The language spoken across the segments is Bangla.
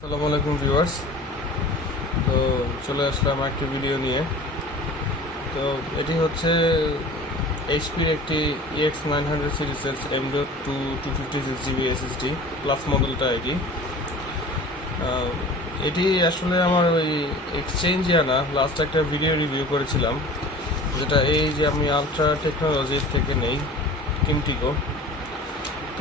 আসসালামু আলাইকুম ভিউয়ার্স। তো চলে আসলাম একটি ভিডিও নিয়ে। তো এটি হচ্ছে এইচপির একটি EX900 সিরিজের M.2 256GB SSD প্লাস মডেলটা এটি। এটি আসলে আমার ওই এক্সচেঞ্জে আনা লাস্ট একটা ভিডিও রিভিউ করেছিলাম, যেটা এই যে আমি আলট্রা টেকনোলজির থেকে নেই কিমটিকো।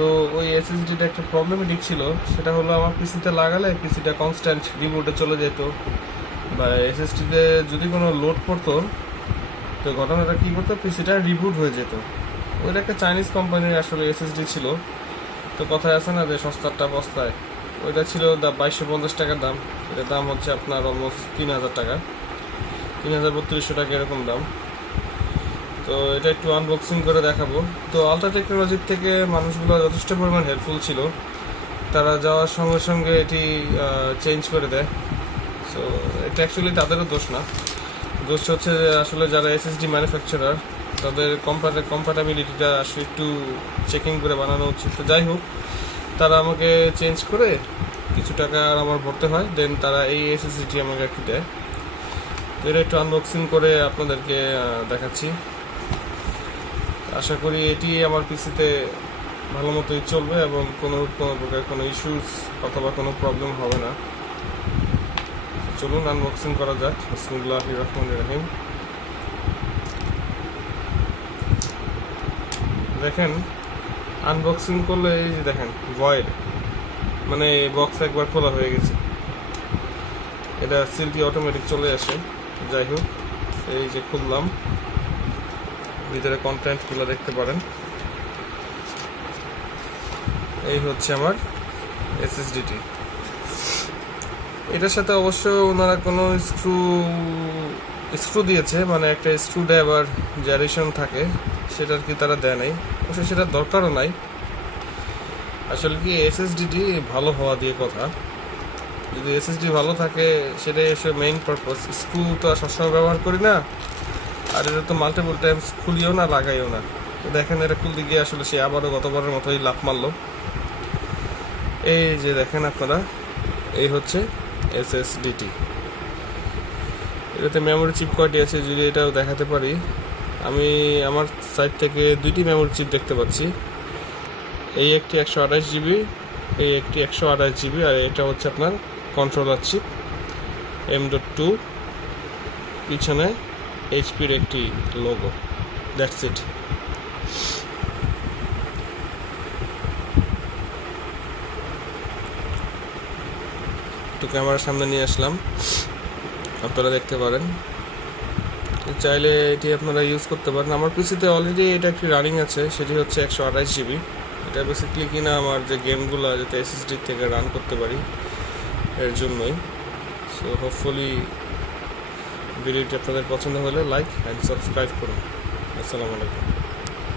তো ওই এসএসডিটা একটা প্রবলেমেটিক ছিল, সেটা হলো আমার পিসিতে লাগালে পিসিটা কনস্ট্যান্ট রিবুটে চলে যেত, বা এসএসডিতে যদি কোনো লোড পড়তো তো ঘটনাটা কী করতো, পিসিটা রিবুট হয়ে যেত। ওইটা একটা চাইনিজ কোম্পানির আসলে এসএসডি ছিল। তো কথায় আছে না যে সস্তারটা বস্তায়, ওইটা ছিল 2250 টাকার দাম। এটার দাম হচ্ছে আপনার অলমোস্ট 3000 টাকা, 3200 টাকা এরকম দাম। তো এটা একটু আনবক্সিং করে দেখাবো। তো আলট্রা টেকনোলজির থেকে মানুষগুলো যথেষ্ট পরিমাণ হেল্পফুল ছিল, তারা যাওয়ার সঙ্গে সঙ্গে এটি চেঞ্জ করে দেয়। সো এটা অ্যাকচুয়ালি তাদেরও দোষ না, দোষ হচ্ছে যে আসলে যারা এসএসডি ম্যানুফ্যাকচারার তাদের কম্প্যাটাবিলিটিটা আসলে একটু চেকিং করে বানানো উচিত। তো যাই হোক, তারা আমাকে চেঞ্জ করে কিছু টাকা আর আমার ভরতে হয়, দেন তারা এই এসএসডিটি আমাকে একটু দেয়। তো এটা একটু আনবক্সিং করে আপনাদেরকে দেখাচ্ছি। আশা করি এটি আমার পিসিতে ভালো মতোই চলবে এবং কোনো প্রকার কোনো ইস্যুস অথবা কোনো প্রবলেম হবে না। চলুন আনবক্সিং করা যাক। বিসমিল্লাহির রহমানির রহিম। দেখেন, আনবক্সিং করলে এই যে দেখেন ভয়েড, মানে বক্স একবার খোলা হয়ে গেছে। এটা সিলটি অটোমেটিক চলে আসে। যাই হোক, এই যে খুললাম, ভিতরে কন্টেন্টগুলো দেখতে পারেন। এই হচ্ছে আমার এসএসডিটি। এটার সাথে অবশ্য ওনারা কোনো স্ক্রু দিয়েছে, মানে একটা স্ক্রু ড্রাইভার যে অ্যাডিশন থাকে সেটা আর কি তারা দেয় নাই। অবশ্য সেটা দরকারও নাই। আসলে কি এসএসডিটি ভালো হওয়া দিয়ে কথা, যদি এসএসডি ভালো থাকে সেটাই এসে মেইন পারপাস। স্ক্রু তো আর সবসময় ব্যবহার করি না, আর এটা তো মাল্টিপল টাইমস খুলিও না, লাগাইও না। তো দেখেন, এটা খুলতে গিয়ে আসলে সে আবারও গতবারের মতোই লাফ মারলো। এই যে দেখেন আপনারা, এই হচ্ছে এসএসডিটি। এটাতে মেমোরি চিপ কয়টি আছে যদি এটাও দেখাতে পারি। আমি আমার সাইড থেকে দুইটি মেমোরি চিপ দেখতে পাচ্ছি। এই একটি 128GB, এই একটি 128GB, আর এটা হচ্ছে আপনার কন্ট্রোলার চিপ M.2। পিছনে এইচপির একটি লোগো, দ্যাটস ইট। তো ক্যামেরার সামনে নিয়ে আসলাম, আপনারা দেখতে পারেন। চাইলে এটি আপনারা ইউজ করতে পারেন। আমার পিসিতে অলরেডি এটা একটি রানিং আছে, সেটি হচ্ছে 128GB। এটা বেসিক্যালি কিনা আমার যে গেমগুলো যাতে এসএসডি থেকে রান করতে পারি এর জন্যই। সো হোপফুলি ভিডিওটি আপনাদের পছন্দ হলে লাইক অ্যান্ড সাবস্ক্রাইব করুন। আসসালামু আলাইকুম।